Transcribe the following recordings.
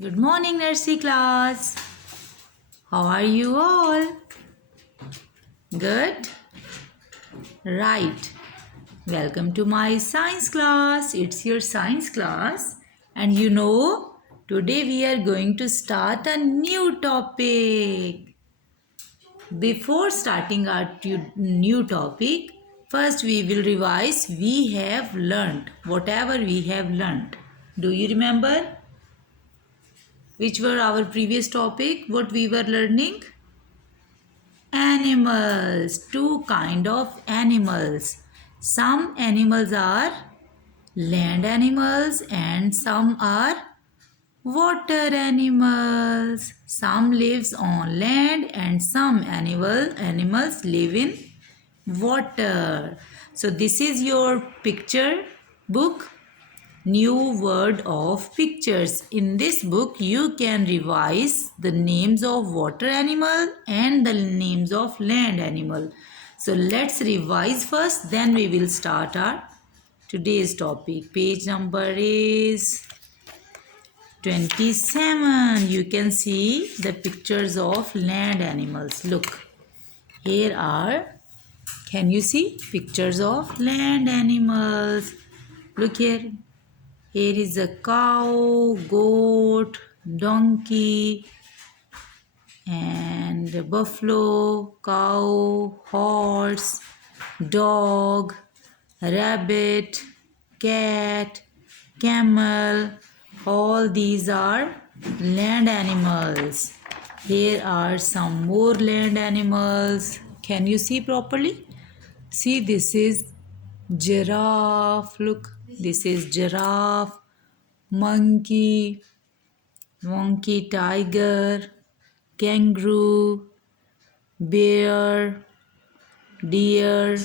Good morning, nursery class. How are you all? Good? Right. Welcome to my science class. It's your science class. And today we are going to start a new topic. Before starting our new topic, first we will revise we have learnt, whatever we have learnt. Do you remember? Which were our previous topic? What we were learning? Animals. Two kind of animals. Some animals are land animals and some are water animals. Some lives on land and some animals live in water. So this is your picture book. New word of pictures. In this book you can revise the names of water animal and the names of land animal. So let's revise first, then we will start our today's topic. Page number is 27. You can see the pictures of land animals. Look, here are, can you see pictures of land animals? Look here. Here is a cow, goat, donkey, and buffalo, cow, horse, dog, rabbit, cat, camel. All these are land animals. Here are some more land animals. Can you see properly? See, this is giraffe. Look, this is giraffe, monkey, tiger, kangaroo, bear, deer.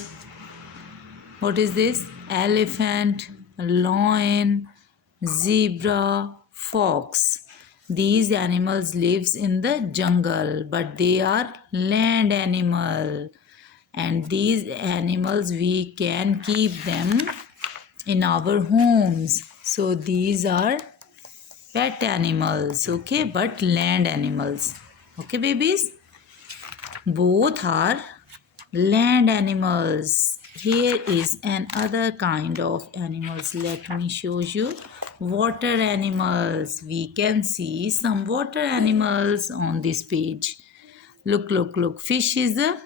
What is this? Elephant, lion, zebra, fox. These animals lives in the jungle, but they are land animal. And these animals we can keep them in our homes. So these are pet animals, okay, but land animals. Okay, babies? Both are land animals. Here is another kind of animals. Let me show you. Water animals. We can see some water animals on this page. Look, look, look. Fish is a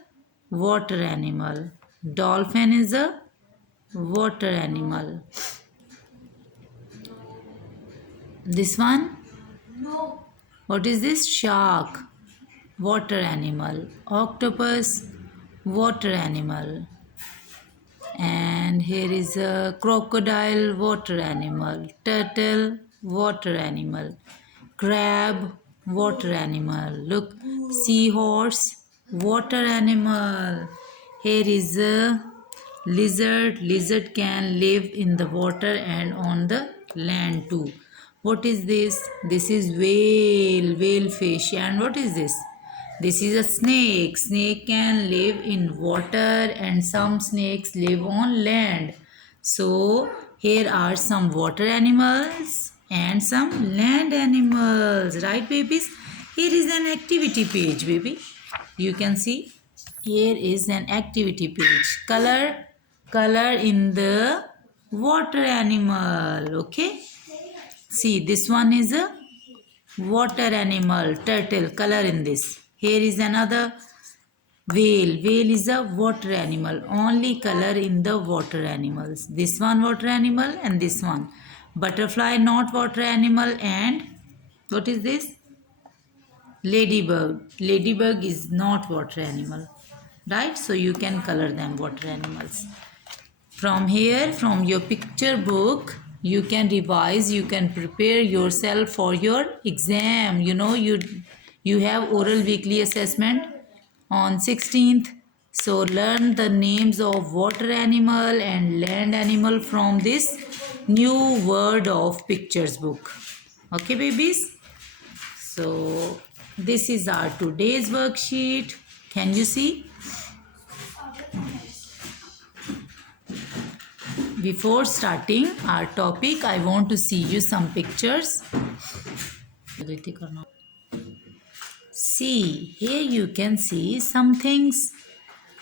water animal. Dolphin is a water animal. This one? No. What is this? Shark. Water animal. Octopus. Water animal. And here is a crocodile. Water animal. Turtle. Water animal. Crab. Water animal. Look. Seahorse. Water animal. Here is a lizard. Lizard can live in the water and on the land too. What is this? This is whale fish. And what is this? This is a snake. Snake can live in water and some snakes live on land. So here are some water animals and some land animals. Right, babies? Here is an activity page, baby. You can see here is an activity page. Color in the water animal. Okay. See, this one is a water animal, turtle, color in this. Here is another whale. Whale is a water animal, only color in the water animals. This one water animal and this one. Butterfly, not water animal, and what is this? Ladybug. Ladybug is not water animal. Right? So you can color them water animals. From here, from your picture book, you can revise, you can prepare yourself for your exam. You have oral weekly assessment on 16th. So learn the names of water animal and land animal from this new word of pictures book. Okay, babies? So this is our today's worksheet. Can you see? Before starting our topic, I want to see you some pictures. See, here you can see some things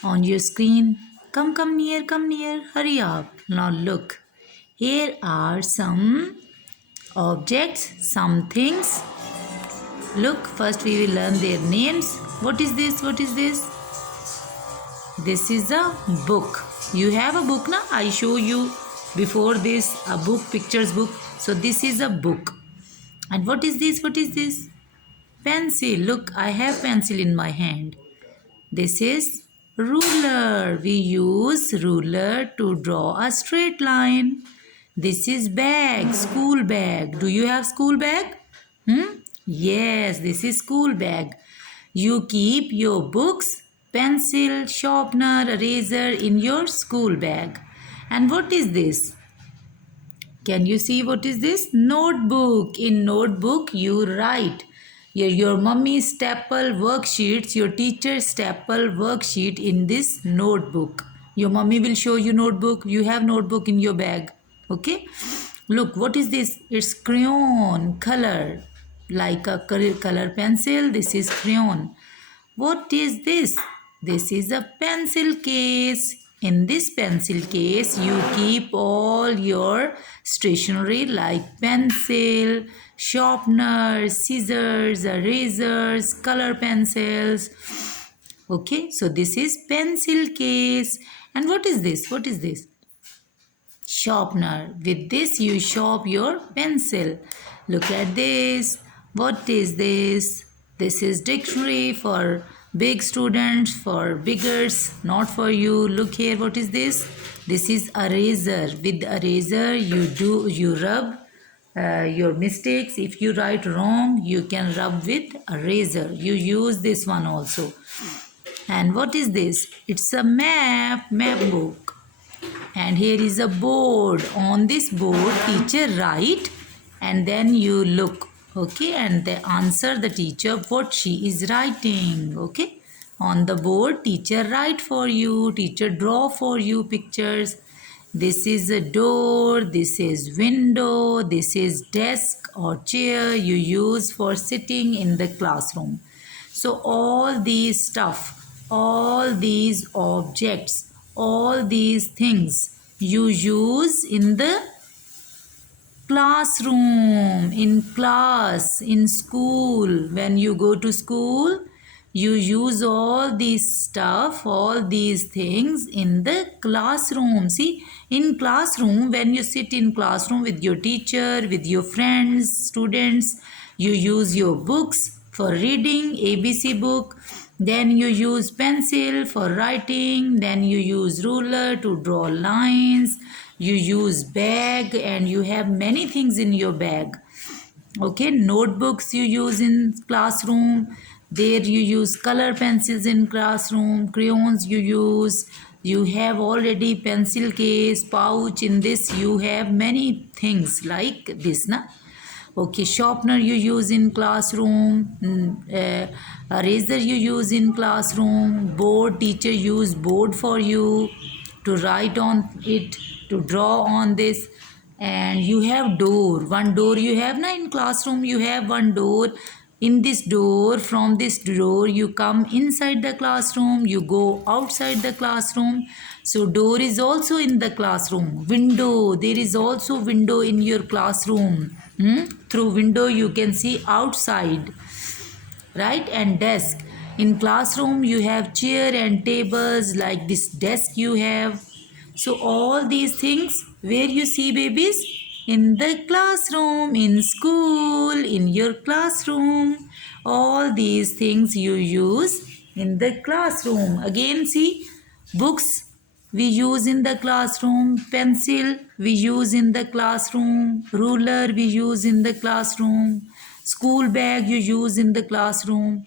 on your screen. Come near, hurry up. Now look. Here are some objects, some things. Look, first we will learn their names. What is this? What is this? This is a book. You have a book now? I show you before this a book, pictures book. So this is a book. And what is this? What is this? Pencil. Look, I have pencil in my hand. This is ruler. We use ruler to draw a straight line. This is bag, school bag. Do you have school bag? Yes, this is school bag. You keep your books, pencil, sharpener, eraser in your school bag. And what is this? Can you see what is this? Notebook. In notebook you write. Your mummy staple worksheets, your teacher staple worksheet in this notebook. Your mummy will show you notebook. You have notebook in your bag. Okay. Look, what is this? It's crayon color. Like a color pencil. This is crayon. What is this? This is a pencil case. In this pencil case, you keep all your stationery like pencil, sharpener, scissors, erasers, color pencils. Okay, so this is pencil case. And what is this? What is this? Sharpener. With this you sharpen your pencil. Look at this. What is this? This is dictionary for big students, for biggers, not for you. Look here, what is this? This is eraser. With eraser you rub your mistakes. If you write wrong, you can rub with eraser. You use this one also. And what is this? It's a map book. And here is a board. On this board teacher write and then you look, okay, and they answer the teacher what she is writing. Okay, on the board teacher write for you, teacher draw for you pictures. This is a door, this is window, this is desk or chair you use for sitting in the classroom. So all these stuff, all these objects, all these things you use in the classroom, in class, in school. When you go to school, you use all these stuff, all these things in the classroom. See, in classroom, when you sit in classroom with your teacher, with your friends, students, you use your books for reading, ABC book. Then you use pencil for writing. Then you use ruler to draw lines. You use bag and you have many things in your bag. Okay, notebooks you use in classroom. There you use color pencils in classroom. Crayons you use. You have already pencil case, pouch. In this you have many things like this, na? Okay, sharpener you use in classroom, eraser you use in classroom, board teacher use board for you to write on it, to draw on this. And you have door, one door you have na in classroom, you have one door. In this door, from this door you come inside the classroom, you go outside the classroom. So door is also in the classroom. Window, there is also window in your classroom. Through window you can see outside, right? And desk, in classroom you have chair and tables, like this desk you have. So all these things where you see, babies? In the classroom, in school, in your classroom. All these things you use in the classroom. Again, see, books we use in the classroom, pencil we use in the classroom, ruler we use in the classroom, school bag you use in the classroom,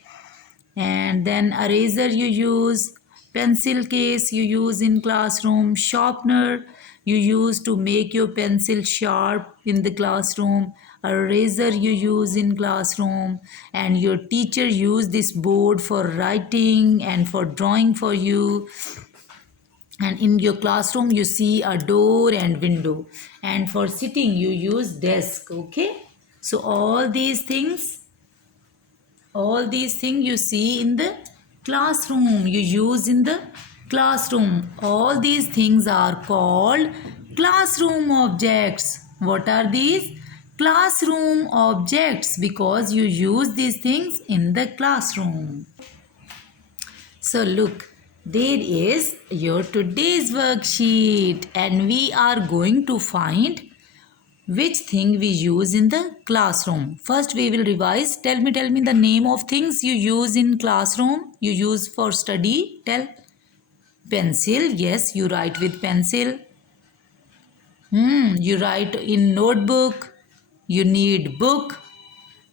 and then eraser you use, pencil case you use in classroom, sharpener you use to make your pencil sharp in the classroom, eraser you use in classroom, and your teacher use this board for writing and for drawing for you. And in your classroom you see a door and window, and for sitting you use desk. Okay, so all these things All these things you see in the classroom, you use in the classroom. All these things are called classroom objects. What are these? Classroom objects, because you use these things in the classroom. So look, there is your today's worksheet, and we are going to find which thing we use in the classroom. First we will revise. Tell me the name of things you use in classroom. You use for study. Tell. Pencil. Yes, you write with pencil. You write in notebook. You need book.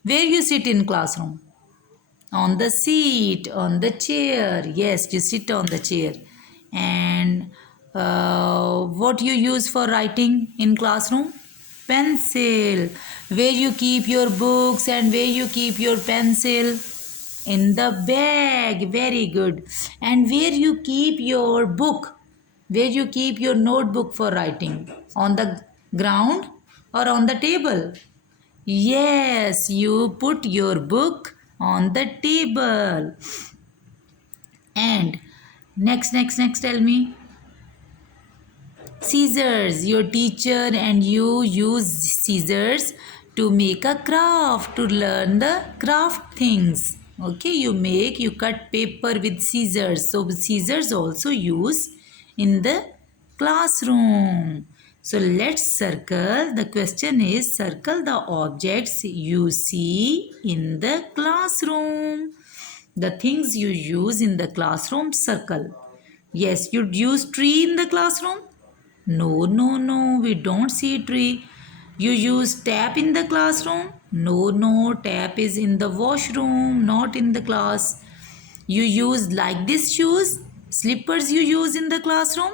Where you sit in classroom? On the seat, on the chair. Yes, you sit on the chair. And what you use for writing in classroom? Pencil. Where you keep your books and where you keep your pencil? In the bag. Very good. And where you keep your book? Where you keep your notebook for writing? On the ground or on the table? Yes, you put your book on the table. And next, tell me. Scissors. Your teacher and you use scissors to make a craft, to learn the craft things. Okay, you cut paper with scissors. So scissors also use in the classroom. So let's circle. The question is, circle the objects you see in the classroom. The things you use in the classroom, circle. Yes, you'd use tree in the classroom? No, we don't see tree. You use tap in the classroom? No, tap is in the washroom, not in the class. You use like this shoes? Slippers you use in the classroom?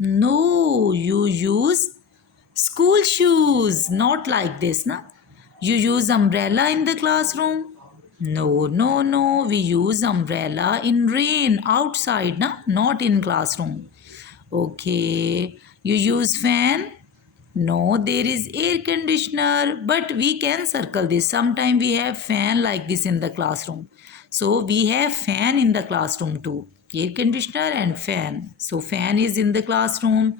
No, you use school shoes, not like this, na? You use umbrella in the classroom? No, we use umbrella in rain outside, na? Not in classroom. Okay, you use fan? No, there is air conditioner, but we can circle this. Sometime we have fan like this in the classroom. So we have fan in the classroom too. Air conditioner and fan. So fan is in the classroom.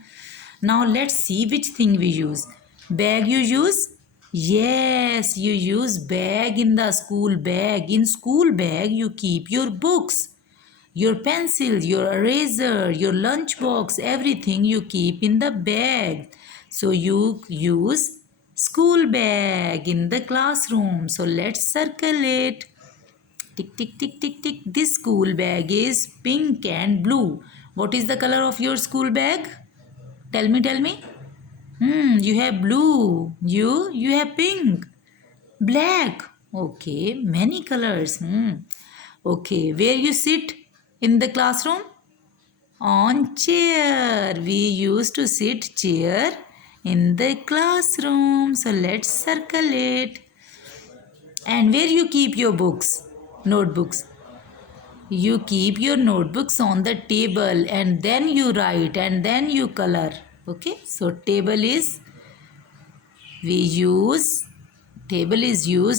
Now let's see which thing we use. Bag you use? Yes, you use bag in the school bag. In school bag you keep your books, your pencil, your eraser, your lunch box, everything you keep in the bag. So you use school bag in the classroom. So let's circle it. Tick, tick, tick, tick, tick. This school bag is pink and blue. What is the color of your school bag? Tell me. You have blue. You have pink. Black. Okay, many colors. Okay, where you sit in the classroom? On chair. We used to sit chair in the classroom. So let's circle it. And where you keep your books? Notebooks. You keep your notebooks on the table and then you write and then you color. Okay, so table is used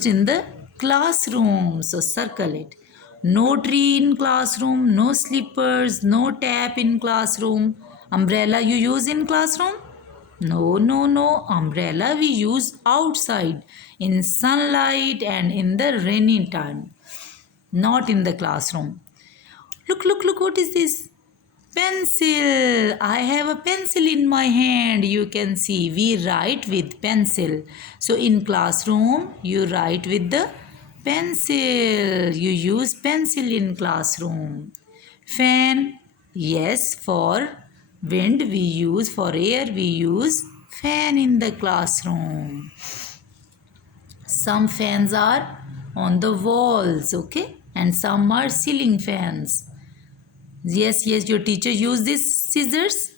in the classroom. So circle it. No tree in classroom, no slippers, no tap in classroom. Umbrella you use in classroom? No. Umbrella we use outside in sunlight and in the rainy time, not in the classroom. Look, what is this? Pencil. I have a pencil in my hand. You can see we write with pencil. So in classroom you write with the pencil. You use pencil in classroom. Fan. Yes, for wind we use, for air we use fan in the classroom. Some fans are on the walls, okay? And some are ceiling fans. Yes, your teacher use this scissors?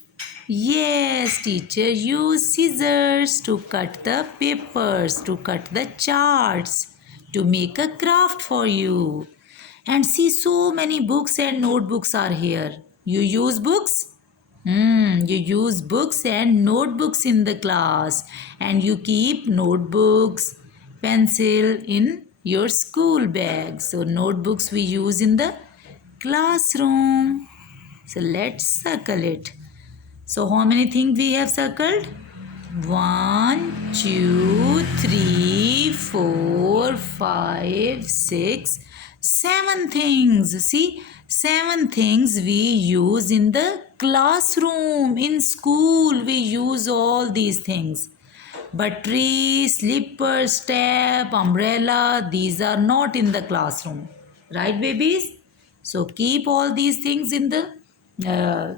Yes, teacher use scissors to cut the papers, to cut the charts, to make a craft for you. And see, so many books and notebooks are here. You use books? You use books and notebooks in the class, and you keep notebooks, pencil in your school bag. So notebooks we use in the classroom. So let's circle it. So how many things we have circled? 1, 2, 3, 4, 5, 6, 7 things. See, 7 things we use in the classroom. In school, we use all these things. But tree, slipper, step, umbrella, these are not in the classroom. Right, babies? So keep all these things uh,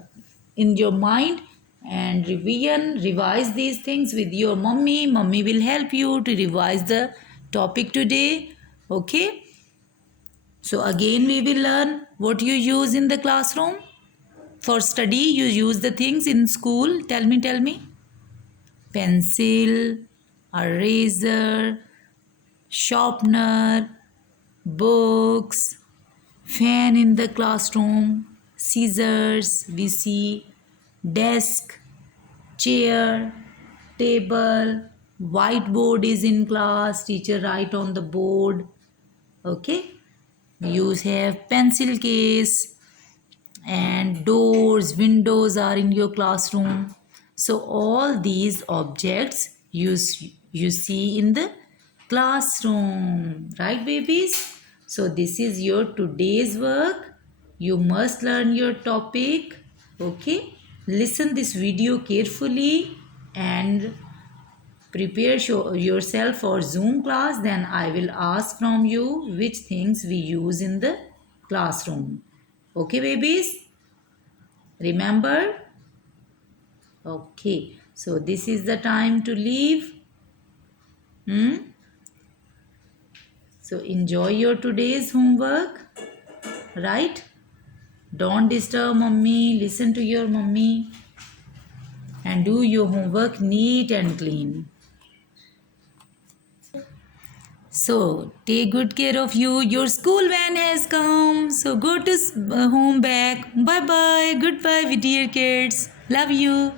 in your mind and revise these things with your mummy. Mummy will help you to revise the topic today. Okay? So again we will learn what you use in the classroom. For study, you use the things in school. Tell me. Pencil, eraser, sharpener, books, fan in the classroom, scissors, we see, desk, chair, table, whiteboard is in class, teacher write on the board. Okay, you have pencil case, and doors, windows are in your classroom. So all these objects you see in the classroom, right, babies? So this is your today's work. You must learn your topic. Okay, listen this video carefully and prepare yourself for Zoom class. Then I will ask from you which things we use in the classroom. Okay, babies? Remember? Okay. So this is the time to leave. So enjoy your today's homework. Right? Don't disturb mummy. Listen to your mummy. And do your homework neat and clean. So take good care of you. Your school van has come. So go to home back. Bye bye. Goodbye, dear kids. Love you.